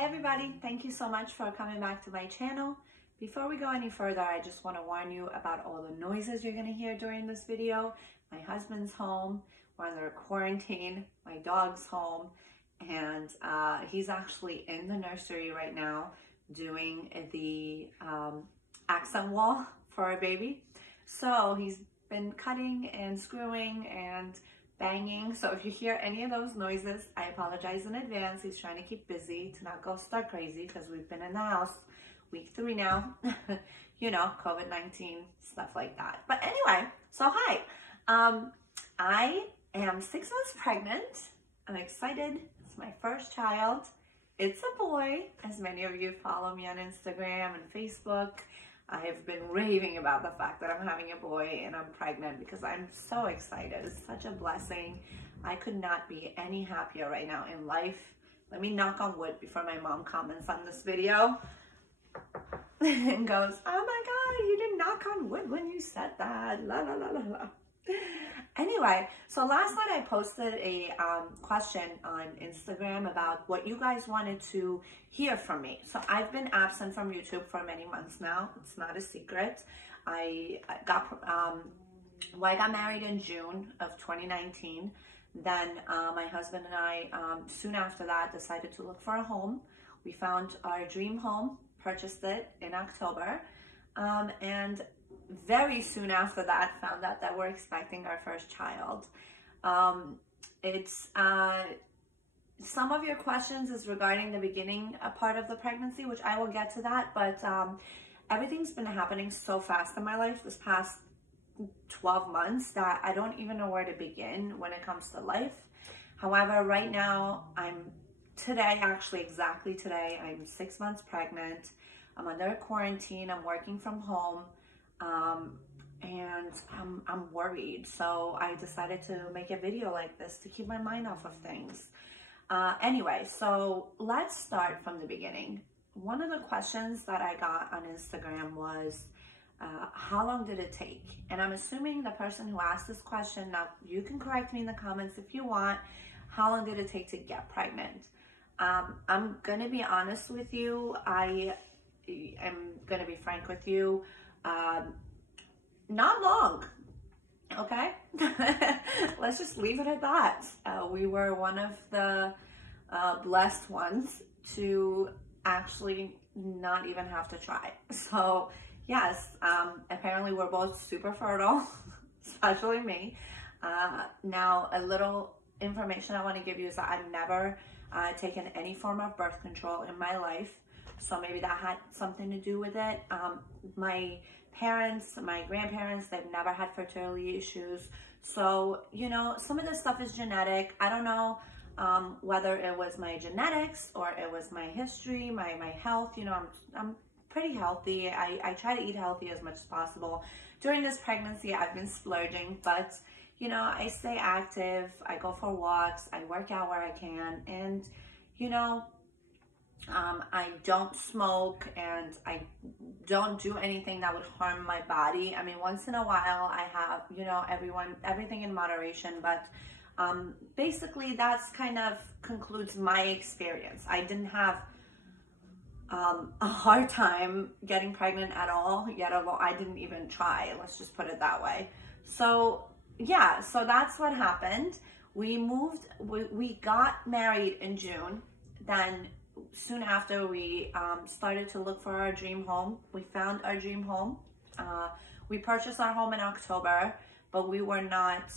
Hi everybody, thank you so much for coming back to my channel. Before we go any further, I just want to warn you about all the noises you're going to hear during this video. My husband's home, we're under quarantine, my dog's home, and he's actually in the nursery right now doing the accent wall for our baby. So he's been cutting and screwing and banging. So if you hear any of those noises, I apologize in advance. He's trying to keep busy to not go start crazy because we've been in the house week 3 now. You know, COVID-19, stuff like that. But anyway, so hi. I am 6 months pregnant. I'm excited. It's my first child. It's a boy, as many of you follow me on Instagram and Facebook. I have been raving about the fact that I'm having a boy and I'm pregnant because I'm so excited. It's such a blessing. I could not be any happier right now in life. Let me knock on wood before my mom comments on this video and goes, oh my God, you didn't knock on wood when you said that, la la la la la. Anyway, so last night I posted a question on Instagram about what you guys wanted to hear from me. So I've been absent from YouTube for many months now. It's not a secret. I got married in June of 2019. Then my husband and I, soon after that, decided to look for a home. We found our dream home, purchased it in October, and very soon after that found out that we're expecting our first child. Some of your questions is regarding the beginning part of the pregnancy, which I will get to that, but everything's been happening so fast in my life this past 12 months that I don't even know where to begin when it comes to life. However, right now exactly today, I'm 6 months pregnant. I'm under a quarantine. I'm working from home. And I'm worried. So I decided to make a video like this to keep my mind off of things. Anyway, so let's start from the beginning. One of the questions that I got on Instagram was, how long did it take? And I'm assuming the person who asked this question, now you can correct me in the comments if you want, how long did it take to get pregnant? I'm gonna be honest with you. I am gonna be frank with you. Not long, okay? Let's just leave it at that. We were one of the blessed ones to actually not even have to try. So yes, apparently we're both super fertile, especially me. Now, a little information I want to give you is that I've never taken any form of birth control in my life. So maybe that had something to do with it. My parents, my grandparents, they've never had fertility issues. So, you know, some of this stuff is genetic. I don't know whether it was my genetics or it was my history, my health. You know, I'm pretty healthy. I try to eat healthy as much as possible. During this pregnancy, I've been splurging, but, you know, I stay active. I go for walks. I work out where I can. And, you know, I don't smoke and I don't do anything that would harm my body. I mean, once in a while I have, you know, everything in moderation, but basically that's kind of concludes my experience. I didn't have a hard time getting pregnant at all, yet I didn't even try. Let's just put it that way. So yeah, so that's what happened. We got married in June. Then soon after, we started to look for our dream home. We found our dream home. We purchased our home in October, but we were not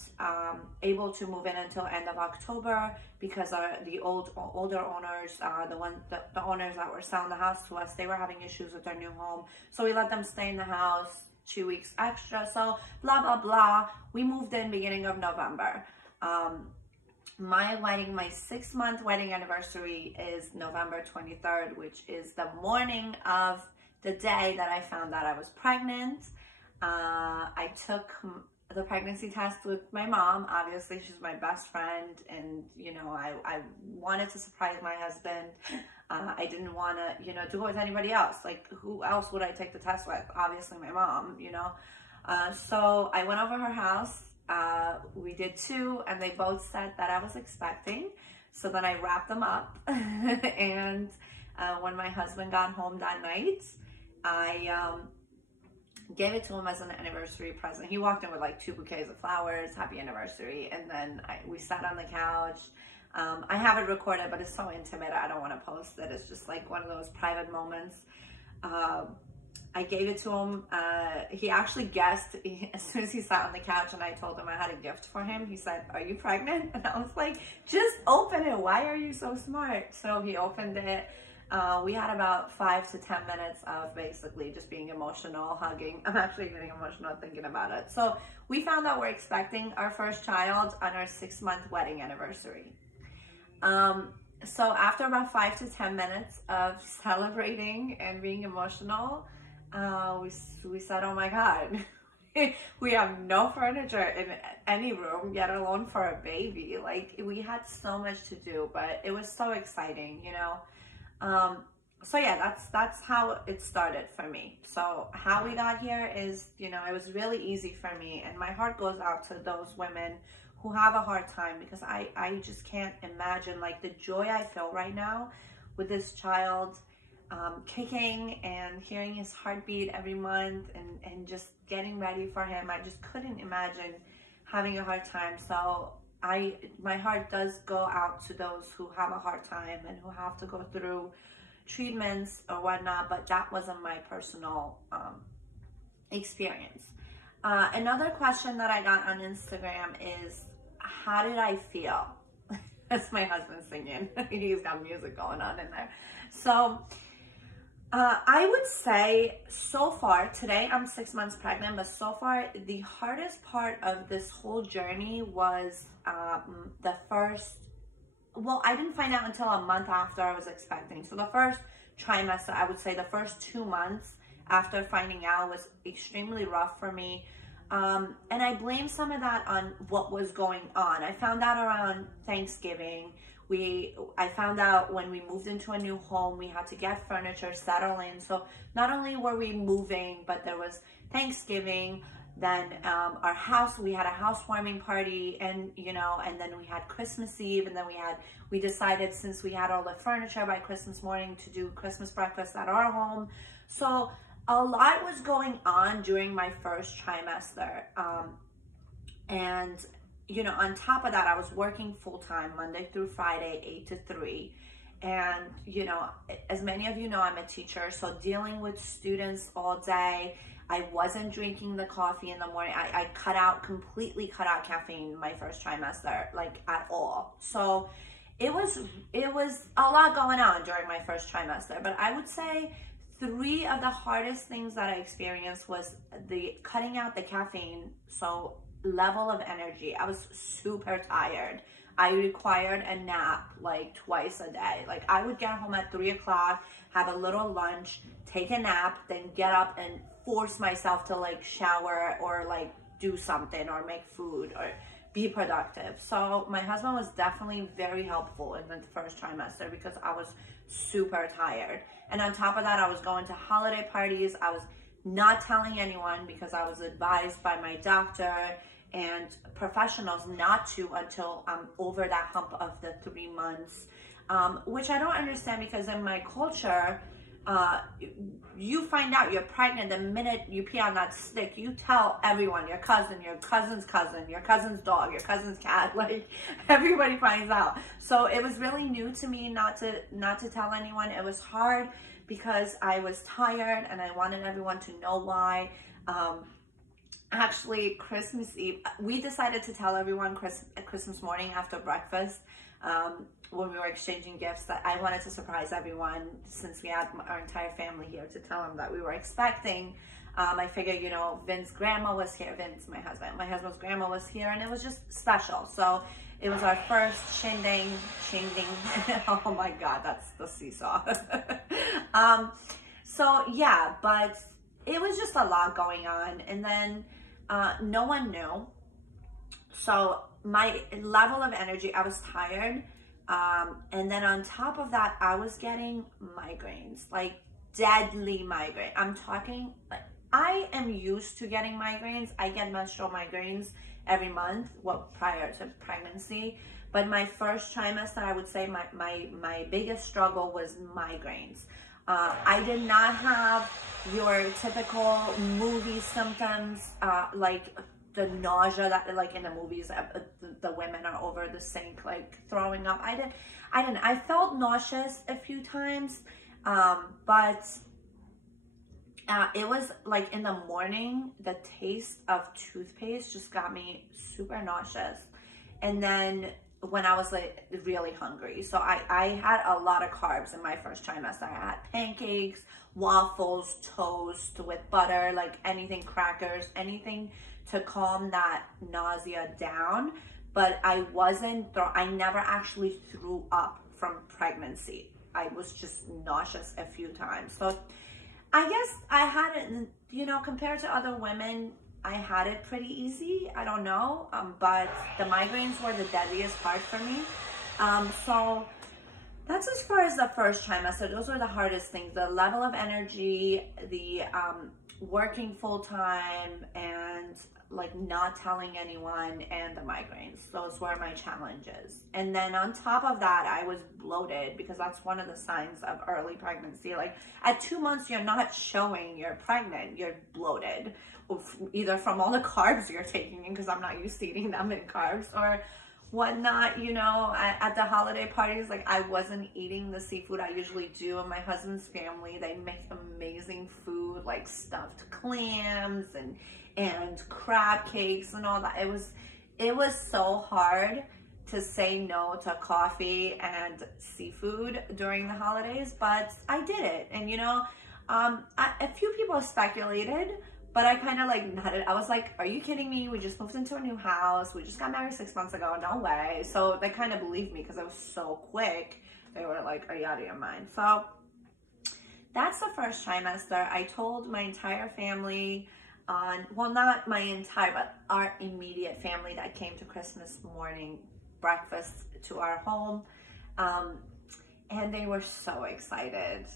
able to move in until end of October because the older owners, the owners that were selling the house to us, they were having issues with their new home. So we let them stay in the house 2 weeks extra. So blah, blah, blah. We moved in beginning of November. My 6-month wedding anniversary is November 23rd, which is the morning of the day that I found out I was pregnant. I took the pregnancy test with my mom. Obviously, she's my best friend, and, you know, I wanted to surprise my husband. I didn't want to, you know, do it with anybody else. Like, who else would I take the test with? Obviously, my mom, you know. So I went over her house. We did 2, and they both said that I was expecting. So then I wrapped them up and When my husband got home that night, I gave it to him as an anniversary present. He walked in with like 2 bouquets of flowers, happy anniversary, and then we sat on the couch. I have it recorded, but it's so intimate, I don't want to post it. It's just like one of those private moments. I gave it to him. He actually guessed as soon as he sat on the couch and I told him I had a gift for him. He said, "Are you pregnant?" And I was like, "Just open it. Why are you so smart?" So he opened it. We had about 5 to 10 minutes of basically just being emotional, hugging. I'm actually getting emotional thinking about it. So we found out we're expecting our first child on our 6-month wedding anniversary. So after about 5 to 10 minutes of celebrating and being emotional, we said, "Oh my God, we have no furniture in any room, yet alone for a baby." Like, we had so much to do, but it was so exciting, you know? So yeah, that's how it started for me. So how we got here is, you know, it was really easy for me, and my heart goes out to those women who have a hard time, because I just can't imagine like the joy I feel right now with this child, kicking and hearing his heartbeat every month and just getting ready for him. I just couldn't imagine having a hard time. So my heart does go out to those who have a hard time and who have to go through treatments or whatnot, but that wasn't my personal experience. Another question that I got on Instagram is, how did I feel? That's my husband singing. He's got music going on in there. So I would say so far, today I'm 6 months pregnant, but so far the hardest part of this whole journey was the first, well, I didn't find out until a month after I was expecting. So the first trimester, I would say the first 2 months after finding out was extremely rough for me. And I blame some of that on what was going on. I found out around Thanksgiving. I found out when we moved into a new home, we had to get furniture, settle in. So not only were we moving, but there was Thanksgiving, then our house, we had a housewarming party, and you know, and then we had Christmas Eve, and then we decided, since we had all the furniture by Christmas morning, to do Christmas breakfast at our home. So a lot was going on during my first trimester, and you know, on top of that, I was working full-time Monday through Friday, 8 to 3. And, you know, as many of you know, I'm a teacher. So dealing with students all day, I wasn't drinking the coffee in the morning. I completely cut out caffeine my first trimester, like at all. So it was a lot going on during my first trimester. But I would say 3 of the hardest things that I experienced was the cutting out the caffeine. So level of energy. I was super tired. I required a nap like twice a day. Like, I would get home at 3 o'clock, have a little lunch, take a nap, then get up and force myself to like shower or like do something or make food or be productive. So my husband was definitely very helpful in the first trimester because I was super tired. And on top of that, I was going to holiday parties. I was not telling anyone because I was advised by my doctor and professionals not to until I'm over that hump of the 3 months, which I don't understand, because in my culture, you find out you're pregnant the minute you pee on that stick. You tell everyone, your cousin, your cousin's cousin, your cousin's dog, your cousin's cat, like everybody finds out. So it was really new to me not to tell anyone. It was hard because I was tired and I wanted everyone to know why. Actually, Christmas Eve, we decided to tell everyone Christmas morning after breakfast, when we were exchanging gifts, that I wanted to surprise everyone, since we had our entire family here, to tell them that we were expecting. I figured, you know, Vince's grandma was here. Vince, my husband's grandma was here, and it was just special. So it was our first shinding. Oh my God, that's the seesaw. So yeah, but it was just a lot going on. And then no one knew. So my level of energy, I was tired. And then on top of that, I was getting migraines, like deadly migraine. I'm talking, like, I am used to getting migraines. I get menstrual migraines every month, well, prior to pregnancy. But my first trimester, I would say my biggest struggle was migraines. I did not have your typical movie symptoms, like the nausea that like in the movies, the women are over the sink, like throwing up. I didn't. I felt nauseous a few times, but it was like in the morning, the taste of toothpaste just got me super nauseous. And then when I was like really hungry, so I had a lot of carbs in my first trimester. I had pancakes, waffles, toast with butter, like anything, crackers, anything to calm that nausea down. But I never actually threw up from pregnancy. I was just nauseous a few times. So I guess I had it, you know, compared to other women, I had it pretty easy. I don't know, but the migraines were the deadliest part for me. So that's as far as the first trimester. Those were the hardest things. The level of energy, the working full time, and like not telling anyone, and the migraines. Those were my challenges. And then on top of that, I was bloated, because that's one of the signs of early pregnancy. Like at 2 months, you're not showing you're pregnant, you're bloated, either from all the carbs you're taking in, because I'm not used to eating that many carbs, or whatnot. You know, at the holiday parties, like I wasn't eating the seafood I usually do. And my husband's family, they make amazing food, like stuffed clams and crab cakes and all that. It was so hard to say no to coffee and seafood during the holidays, but I did it. And you know, a few people speculated, but I kind of like nutted. I was like, are you kidding me? We just moved into a new house. We just got married 6 months ago. No way. So they kind of believed me because it was so quick. They were like, are you out of your mind? So that's the first trimester. I told my entire family, well, not my entire, but our immediate family that came to Christmas morning breakfast to our home. And they were so excited.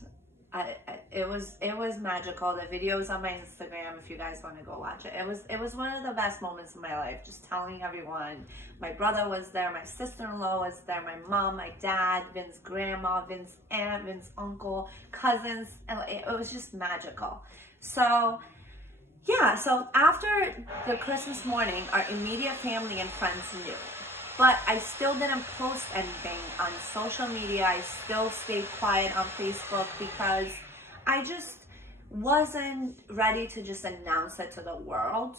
It was magical. The video's on my Instagram if you guys want to go watch it. It was one of the best moments of my life, just telling everyone. My brother was there, my sister-in-law was there, my mom, my dad, Vince's grandma, Vince's aunt, Vince's uncle, cousins. It was just magical. So yeah, so after the Christmas morning, our immediate family and friends knew. But I still didn't post anything on social media. I still stayed quiet on Facebook because I just wasn't ready to just announce it to the world.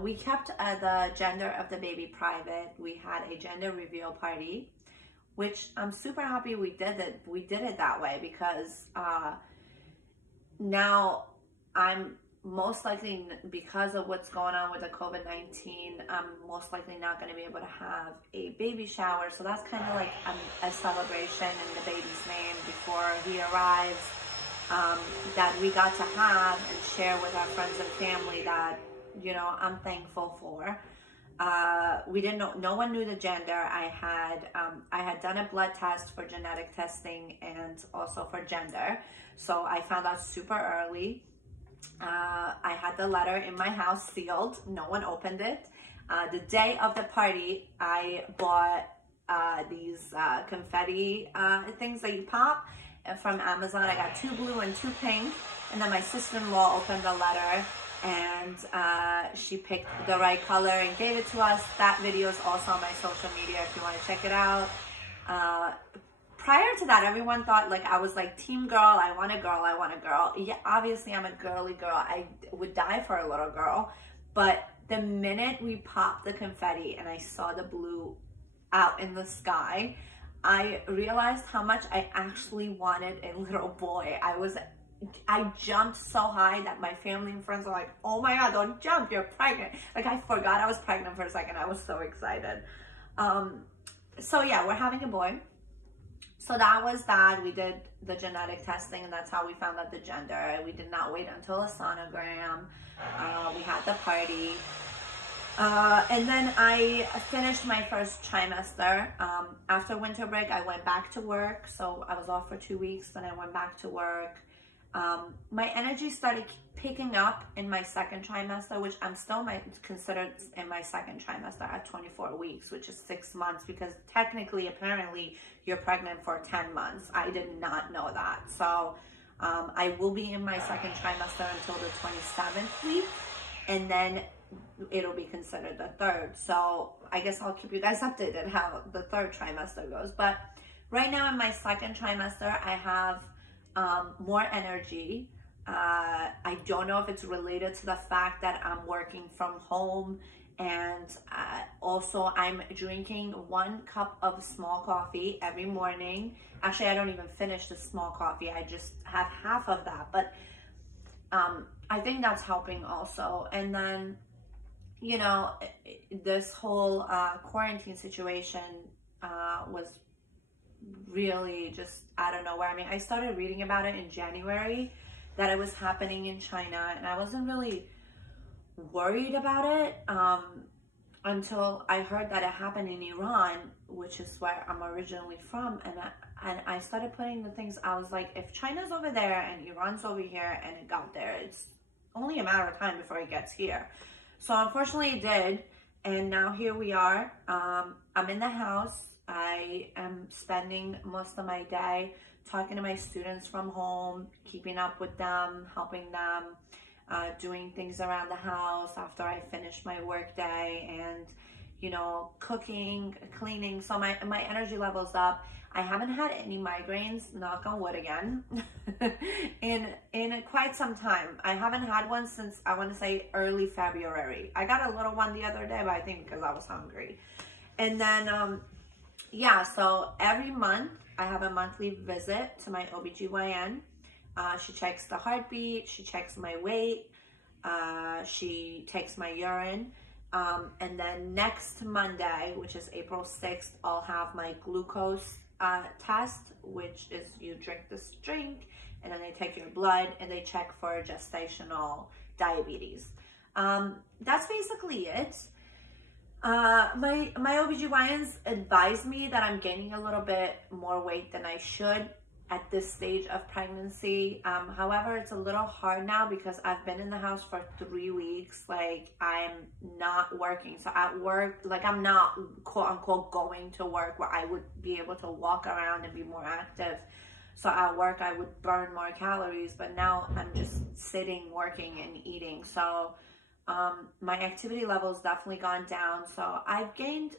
We kept the gender of the baby private. We had a gender reveal party, which I'm super happy we did it. We did it that way because now I'm most likely, because of what's going on with the COVID-19, I'm most likely not going to be able to have a baby shower. So that's kind of like a celebration in the baby's name before he arrives, that we got to have and share with our friends and family that, you know, I'm thankful for. We didn't know, no one knew the gender. I had done a blood test for genetic testing and also for gender. So I found out super early. I had the letter in my house sealed. No one opened it. The day of the party, I bought these confetti things that you pop from Amazon. I got 2 blue and 2 pink. And then my sister-in-law opened the letter and she picked the right color and gave it to us. That video is also on my social media if you want to check it out. Prior to that, everyone thought like I was like team girl. I want a girl. I want a girl. Yeah, obviously I'm a girly girl. I would die for a little girl. But the minute we popped the confetti and I saw the blue out in the sky, I realized how much I actually wanted a little boy. I jumped so high that my family and friends were like, oh my God, don't jump, you're pregnant. Like I forgot I was pregnant for a second. I was so excited. So yeah, we're having a boy. So that was that. We did the genetic testing and that's how we found out the gender. We did not wait until a sonogram. We had the party. And then I finished my first trimester. After winter break, I went back to work. So I was off for 2 weeks, then I went back to work. My energy started picking up in my second trimester, which I'm still considered in my second trimester at 24 weeks, which is 6 months, because technically, apparently, you're pregnant for 10 months. I did not know that. So I will be in my second trimester until the 27th week, and then it'll be considered the third. So I guess I'll keep you guys updated how the third trimester goes. But right now in my second trimester, I have more energy. I don't know if it's related to the fact that I'm working from home, and also I'm drinking 1 cup of small coffee every morning. Actually, I don't even finish the small coffee. I just have half of that, but I think that's helping also. And then, you know, this whole quarantine situation was really just out of nowhere. I mean, I started reading about it in January, that it was happening in China, and I wasn't really worried about it until I heard that it happened in Iran, which is where I'm originally from. And I started putting the things, I was like, if China's over there and Iran's over here and it got there, it's only a matter of time before it gets here. So unfortunately it did, and now here we are. I'm in the house. I am spending most of my day talking to my students from home, keeping up with them, helping them, doing things around the house after I finish my work day, and, you know, cooking, cleaning. So my energy level's up. I haven't had any migraines, knock on wood again, in quite some time. I haven't had one since, I want to say, early February. I got a little one the other day, but I think because I was hungry. And then, yeah, so every month I have a monthly visit to my OBGYN. She checks the heartbeat, she checks my weight, she takes my urine. And then next Monday, which is April 6th, I'll have my glucose test, which is you drink this drink, and then they take your blood and they check for gestational diabetes. That's basically it. My OBGYNs advised me that I'm gaining a little bit more weight than I should at this stage of pregnancy. However, it's a little hard now because I've been in the house for 3 weeks. Like, I'm not working. So at work, like, I'm not quote unquote going to work where I would be able to walk around and be more active. So at work, I would burn more calories, but now I'm just sitting, working, and eating. So my activity level's definitely gone down. So I've gained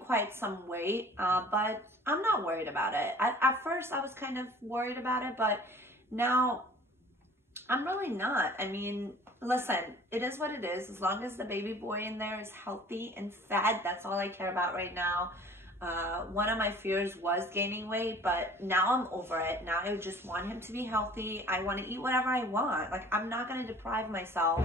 quite some weight, but I'm not worried about it. At first I was kind of worried about it, but now I'm really not. I mean, listen, it is what it is. As long as the baby boy in there is healthy and fed, that's all I care about right now. One of my fears was gaining weight, but now I'm over it. Now I just want him to be healthy. I want to eat whatever I want. Like, I'm not going to deprive myself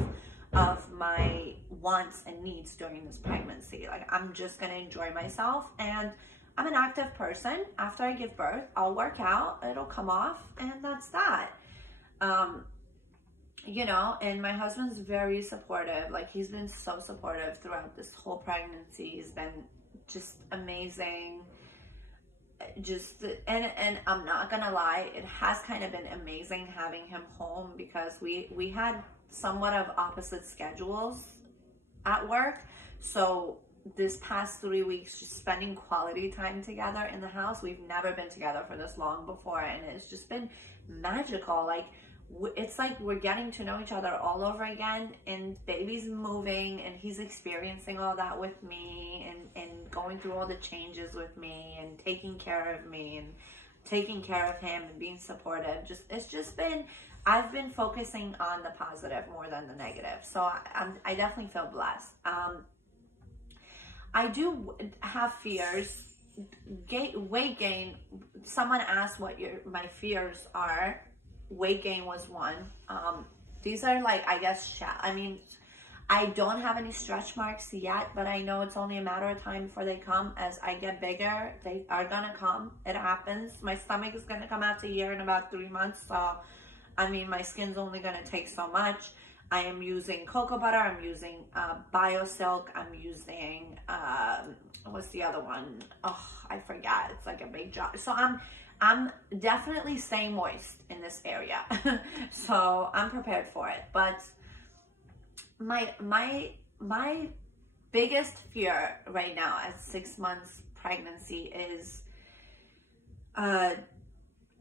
of my wants and needs during this pregnancy. Like, I'm just going to enjoy myself, and I'm an active person. After I give birth, I'll work out, it'll come off, and that's that. You know, and my husband's very supportive. Like, he's been so supportive throughout this whole pregnancy. He's been just amazing. And I'm not gonna lie, it has kind of been amazing having him home, because we had somewhat of opposite schedules at work. So this past 3 weeks, just spending quality time together in the house. We've never been together for this long before, and it's just been magical. Like, it's like we're getting to know each other all over again, and baby's moving, and he's experiencing all that with me, and going through all the changes with me, and taking care of me, and taking care of him, and being supportive. It's just been, I've been focusing on the positive more than the negative. So I definitely feel blessed. I do have fears. Weight gain. Someone asked what my fears are. Weight gain was one. These are, like, I guess, I mean, I don't have any stretch marks yet, but I know it's only a matter of time before they come. As I get bigger, they are gonna come. It happens. My stomach is gonna come out to here in about 3 months. So, I mean, my skin's only gonna take so much. I am using cocoa butter. I'm using BioSilk. I'm using, what's the other one? Oh, I forgot. It's like a big jar. So I'm definitely staying moist in this area. So I'm prepared for it. But my biggest fear right now at 6 months pregnancy is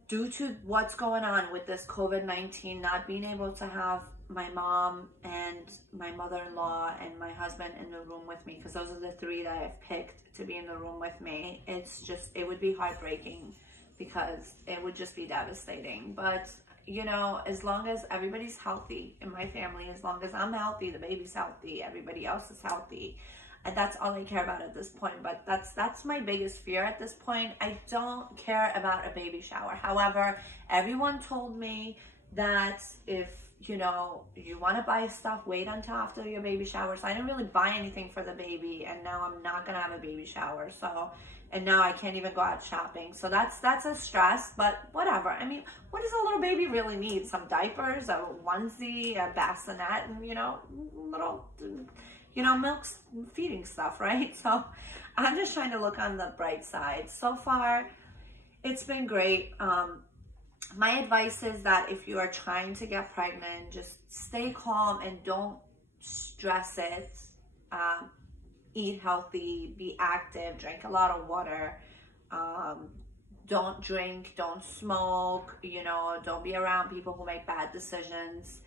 due to what's going on with this COVID-19, not being able to have my mom and my mother-in-law and my husband in the room with me, because those are the three that I've picked to be in the room with me. It's just, it would be heartbreaking because it would just be devastating. But, you know, as long as everybody's healthy in my family, as long as I'm healthy, the baby's healthy, everybody else is healthy, and that's all I care about at this point. But that's my biggest fear at this point. I don't care about a baby shower. However, everyone told me that if, you know, you want to buy stuff, wait until after your baby shower. So I didn't really buy anything for the baby, and now I'm not gonna have a baby shower. So, and now I can't even go out shopping. So that's a stress, but whatever. I mean, what does a little baby really need? Some diapers, a onesie, a bassinet, and, you know, little, you know, milk feeding stuff, right? So I'm just trying to look on the bright side. So far, it's been great. My advice is that if you are trying to get pregnant, just stay calm and don't stress it. Eat healthy, be active, drink a lot of water. Don't drink, don't smoke, you know, don't be around people who make bad decisions.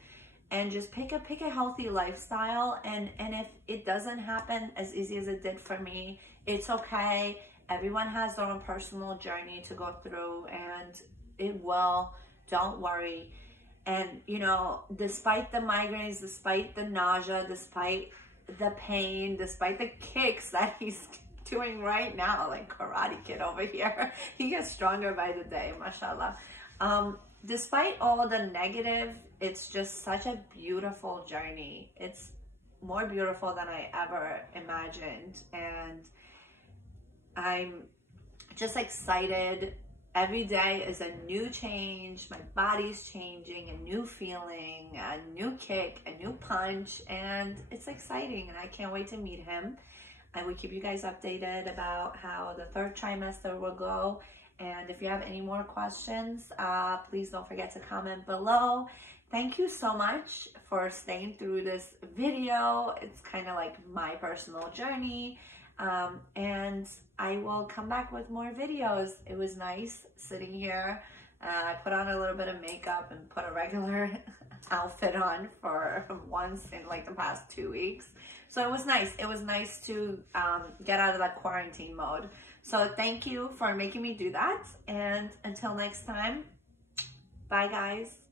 And just pick a healthy lifestyle. And if it doesn't happen as easy as it did for me, it's okay. Everyone has their own personal journey to go through, and it will. Don't worry. And, you know, despite the migraines, despite the nausea, despite the pain, despite the kicks that he's doing right now, like Karate Kid over here, he gets stronger by the day, mashallah. Despite all the negative, it's just such a beautiful journey. It's more beautiful than I ever imagined. And I'm just excited. Every day is a new change. My body's changing, a new feeling, a new kick, a new punch, and it's exciting, and I can't wait to meet him. I will keep you guys updated about how the 3rd trimester will go. And if you have any more questions, please don't forget to comment below. Thank you so much for staying through this video. It's kind of like my personal journey. And I will come back with more videos. It was nice sitting here. I put on a little bit of makeup and put a regular outfit on for once in like the past 2 weeks. So it was nice. It was nice to get out of that quarantine mode. So thank you for making me do that. And until next time, bye guys.